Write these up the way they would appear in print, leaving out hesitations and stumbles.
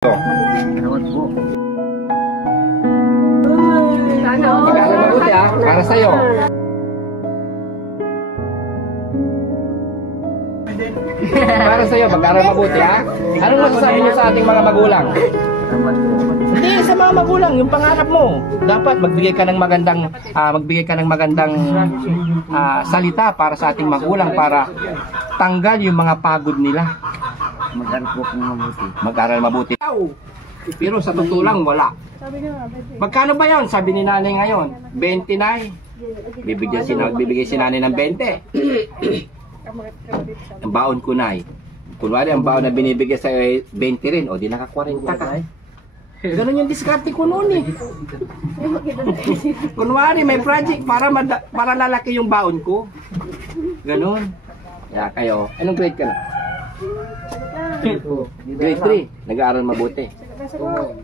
Salamat po. Pag-aaral mabuti para sa'yo. Para sa'yo, pag-aaral mabuti Anong masasabi niyo sa ating mga magulang? Salamat po. Hindi, sa mga magulang, yung pangarap mo. Dapat magbigay ka ng magandang salita para sa ating magulang para tanggal yung mga pagod nila. Mag-aral po kung mabuti. Mag-aral mabuti. Pero sa totoo lang, wala. Magkano ba yun? Sabi ni nanay ngayon, 20 na bibigay si nanay ng 20. Ang baon ko na kunwari, ang baon na binibigay sa 20 rin, o di naka 40 ka. Ganun yung diskarte ko noon Kunwari, may project para lalaki yung baon ko. Ganun. Kaya kayo, anong grade ka na? Grade 3, nag-aaral mabuti.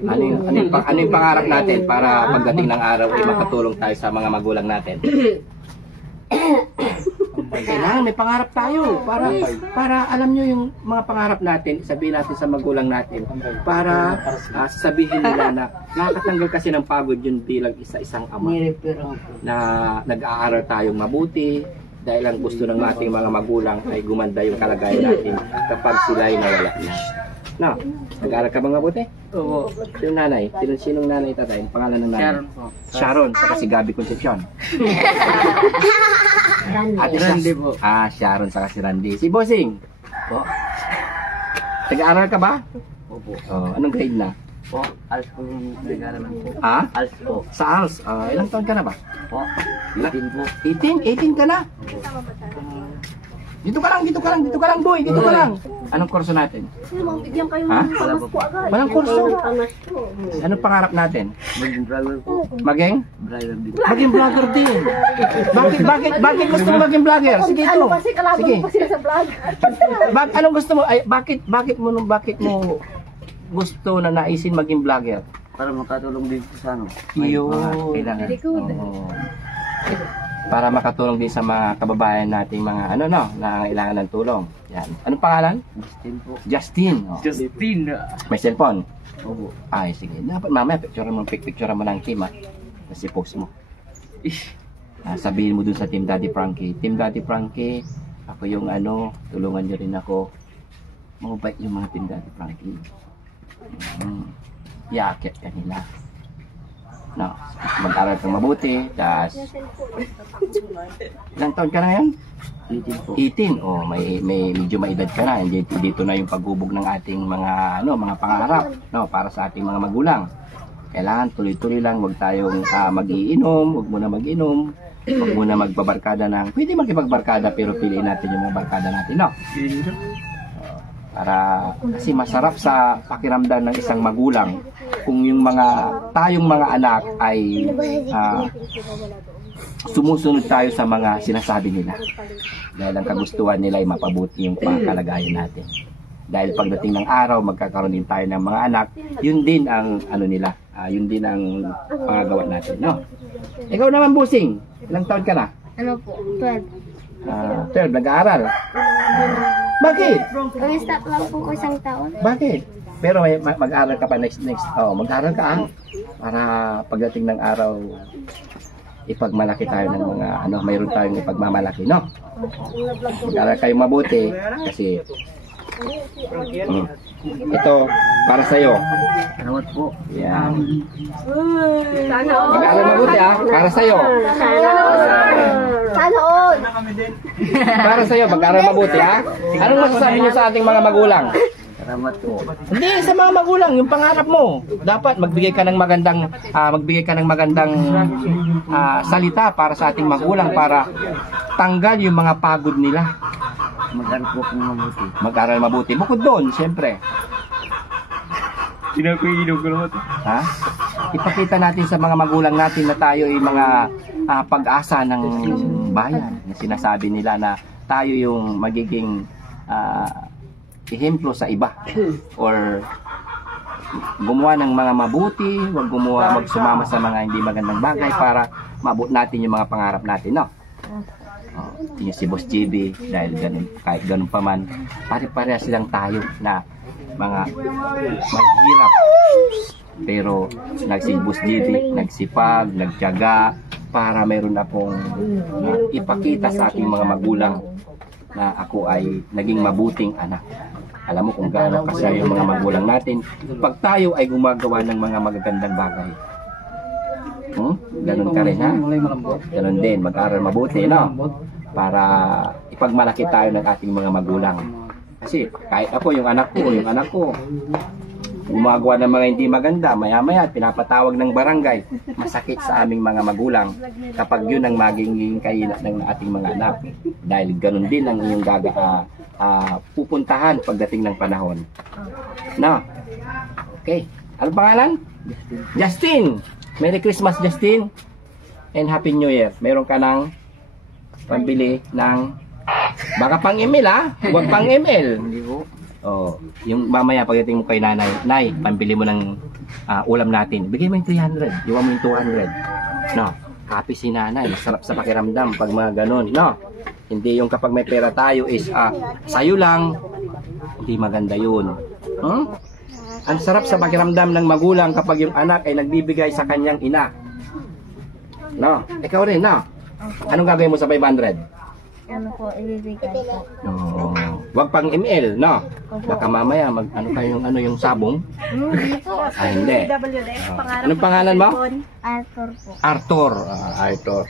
Ano yung pangarap natin para pagdating ng araw ay makatulong tayo sa mga magulang natin? Kailangan may pangarap tayo para alam nyo yung mga pangarap natin, sabihin natin sa magulang natin para sabihin nila na nakakatanggal kasi ng pagod yun bilang isang ama na nag-aaral tayong mabuti dahil ang gusto ng ating mga magulang ay gumanda yung kalagayan natin kapag sila ay nawala na. No? Nag-aaral ka bang mabuti? Oo. Sinong nanay? Sinong nanay tatay? Ang pangalan ng nanay? Sharon po. Sharon, saka si Gabi Concepcion. Randy po. Sharon saka si Randy. Si Bossing? Po. Nag-aaral ka ba? Opo. Anong grade na? Po. Als po yung nag-aaralan po. Als po. Sa ALS. Ilang taon ka na ba? Po. 18 po. 18 ka na? Dito ka lang boy, dito ka lang. Anong kurso natin? Bigyan kayo ng pamas po agad. Walang kurso. Pamas po. Anong pangarap natin? Maging vlogger po. Maging? Vlogger din. Maging vlogger din. Bakit gusto mo maging vlogger? Sige ito. Ano kasi kalaban Sige. mo pa sila sa vlog. Anong gusto mo? Ay, bakit mo gusto na naisin maging vlogger? Para makatulong din sa ano. Yun. Kailangan. Very good. Para makatulong din sa mga kababayan nating mga nangangailangan ng tulong. Yan. Anong pangalan? Justin po. Justin. Justin. May cellphone? Opo. Ay, sige. Dapat mamaya picture mo ng team kasi post mo. Sabihin mo dun sa Team Daddy Frankie. Team Daddy Frankie, ako yung tulungan nyo rin ako. Mabait yung mga Team Daddy Frankie. Iakit ka nila. No, mag-aral kang mabuti, ilang taon ka na ngayon? 18 po. 18. May medyo maedad ka na. Dito na yung paghubog ng ating mga pangarap, para sa ating mga magulang. Kailangan tuloy-tuloy lang, huwag tayong mag-iinom, huwag muna mag-inom, huwag muna magbabarkada pwede magkipagbarkada pero piliin natin yung mga barkada natin, no? Kasi masarap sa pakiramdam ng isang magulang kung yung tayong mga anak ay sumusunod tayo sa mga sinasabi nila dahil ang kagustuhan nila ay mapabuti yung mga kalagayan natin. Dahil pagdating ng araw magkakaroon din tayo ng mga anak, yun din ang nila, yun din ang pangagawa natin, no? Ikaw naman, Busing, ilang taon ka na? Ano po? 12. 12, nag-aaral. Bakit? Stop lang po ko isang taon. Bakit? Pero mag-aaral ka pa next. Mag-aaral ka para pagdating ng araw ipagmalaki tayo ng mga mayroon tayong ipagmamalaki, no? Mag-aaral kayo mabuti kasi ito para sa iyo. Salamat po. Yan. Sana all. Mag-aaral mabuti para sa iyo. Sana all. Para sa iyo, mag-aaral mabuti Anong masasabi niyo sa ating mga magulang? Salamat po. Hindi, sa mga magulang, yung pangarap mo. Dapat magbigay ka ng magandang salita para sa ating magulang para tanggal yung mga pagod nila. Mag-aral po kung mabuti. Mag-aral mabuti. Bukod doon, siyempre. Pinakuinom ko naman. Ipakita natin sa mga magulang natin na tayo ay mga pag-asa ng bayan. Na sinasabi nila na tayo yung magiging ehemplo sa iba or gumawa ng mga mabuti, huwag magsumama sa mga hindi magandang bagay para maabot natin yung mga pangarap natin, no? Yung si Boss JB, dahil ganun, kahit ganun pa man, pare-pareha silang tayo na mga mahirap. Pero nagsibus dito, nagsipag, nagtiyaga para mayroon akong ipakita sa ating mga magulang na ako ay naging mabuting anak. Alam mo kung gaano kasi yung mga magulang natin pag tayo ay gumagawa ng mga magagandang bagay. Ganun ka rin, ha? Ganun din, mag-aral mabuti, no? Para ipagmalaki tayo ng ating mga magulang. Kasi kahit ako, yung anak ko, gumagawa ng mga hindi maganda, maya-maya pinapatawag ng barangay. Masakit sa aming mga magulang kapag yun ang magiging kainat ng ating mga anak. Dahil ganun din ang iyong pupuntahan pagdating ng panahon. No? Okay. Ano pangalan? Justin! Merry Christmas, Justin! And Happy New Year. Meron ka ng pambili ng baka pang email, ha? Huwag pang email. Hindi po. Oh, yung mamaya pagdating mo kay nanay, nay, pambili mo ng ulam natin. Bigay mo yung 300, iwan mo yung 200. No, happy si nanay, masarap sa pakiramdam pag mga ganun, no? Hindi yung kapag may pera tayo is sayo lang. Hindi maganda yun. Ang sarap sa pakiramdam ng magulang kapag yung anak ay nagbibigay sa kanyang ina. No, ikaw rin, no? Anong gagawin mo sa 500? Ano po, ibibigay po. No. Wag pang ML, no? Baka mamaya yung sabong. Hindi po. Hindi. Anong pangalan mo? Arthur po. Arthur. Arthur.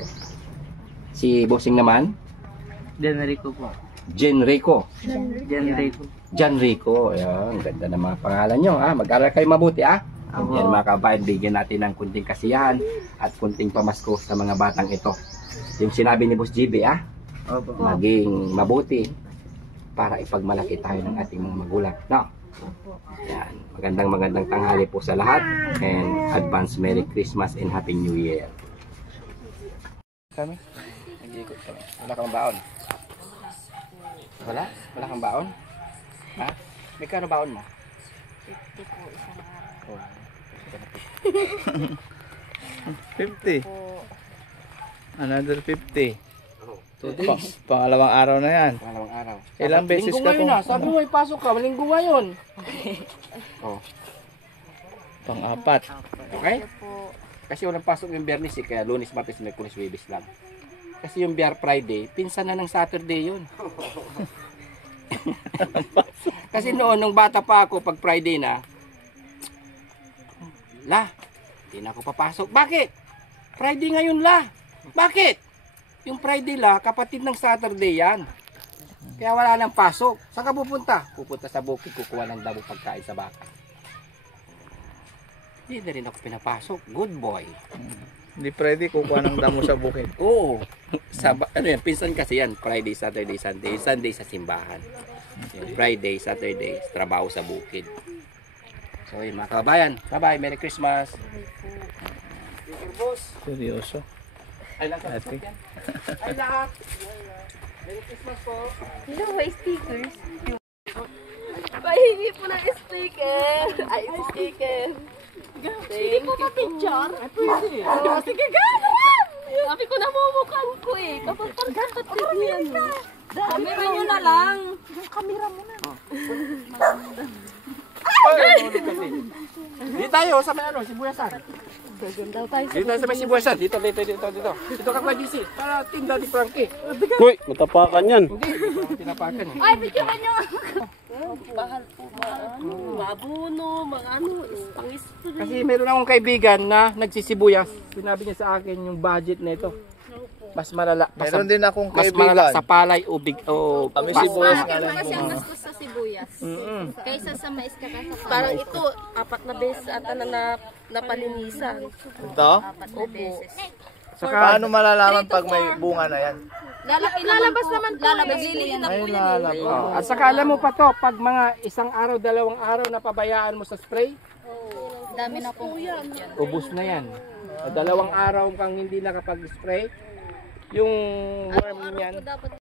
Si bossing naman? Generico po. Genrico. Generico. Janrico. Ayan, ganda ng mga pangalan nyo, ha? Mag-aral kayo mabuti, ha? Yan mga kabayan, bigyan natin ng kunting kasiyahan at kunting pamasko sa mga batang ito. Yung sinabi ni Boss GB, ha? Opo. Maging mabuti para ipagmalaki tayo ng ating mga magulang, no? Yan. Magandang tanghali po sa lahat and advance Merry Christmas and Happy New Year. Kami? Nag-iikot kami. Wala kang baon? Wala? Wala kang baon? Ha? May kano baon mo? 50 po isang araw. Oh. 50. Another 50. Oh, 2 days. Pangalawang araw na yan. Pangalawang araw. Ilang beses Linggo ka ngayon, po? ha? Sabi mo, ipasok ka. Linggo ngayon. Oh. Pang-apat. Okay? Kasi walang pasok yung Biyernes, kaya Lunes, Martes, Miyerkules, Huwebes lang. Kasi yung Friday, pinsan na ng Saturday yun. Kasi noon, nung bata pa ako, pag Friday na, hindi na ako papasok. Bakit? Friday ngayon Bakit? Yung Friday kapatid ng Saturday yan. Kaya wala nang pasok. Saan ka pupunta? Pupunta sa bukid, kukuha ng damo pagkain sa baka. Hindi na rin ako pinapasok. Good boy. Hindi pwede kukuha ng damo sa bukid. Oo. Pinsan kasi yan. Friday, Saturday, Sunday. Sunday sa simbahan. Friday, Saturday, trabaho sa bukid. So yun mga kabayan. Bye-bye. Merry Christmas. Seryoso. Ay lang Ate. Ay lahat. Merry Christmas po. Hello, may stickers. Pahingi po ng sticker. Ay, sticker. Sige po ka picture. Pwede. Oh, sige, gano'n! Sabi ko namumukan ko eh. Kapag pagkakat mo yan. Camera nyo na lang. Yung camera mo na. Dito tayo sa may Sibuyasan. Daw tayo Dito tayo sa may Sibuyasan. Dito. Dito ka kay GC. Para tinda ni Frankie. Uy, matapakan yan. Hindi. Pinapakan eh. Ay, picturean nyo. Bahal po mabuno, mga pang-spray. Kasi meron akong kaibigan na nagsisibuyas. Sinabi niya sa akin yung budget na ito. Mas malala. Meron din akong Mas malala kaibigan. sa palay o Kami sibuyas nga Bakit lang kasi po. ang gastos sa sibuyas? Kaysa sa mais ka sa Parang ito, 4 na beses ata na napalinisan. Ito? 4 na beses. Saka, Paano malalaman pag may bunga na yan? Lalabas naman po. Naglilihin na Ay, po yan. lalabas. oh, at saka alam mo pa to, pag mga 1 araw, 2 araw na pabayaan mo sa spray, Dami na pong yan. ubos na yan. 2 araw kang hindi nakapag-spray, yung worm niyan. Dapat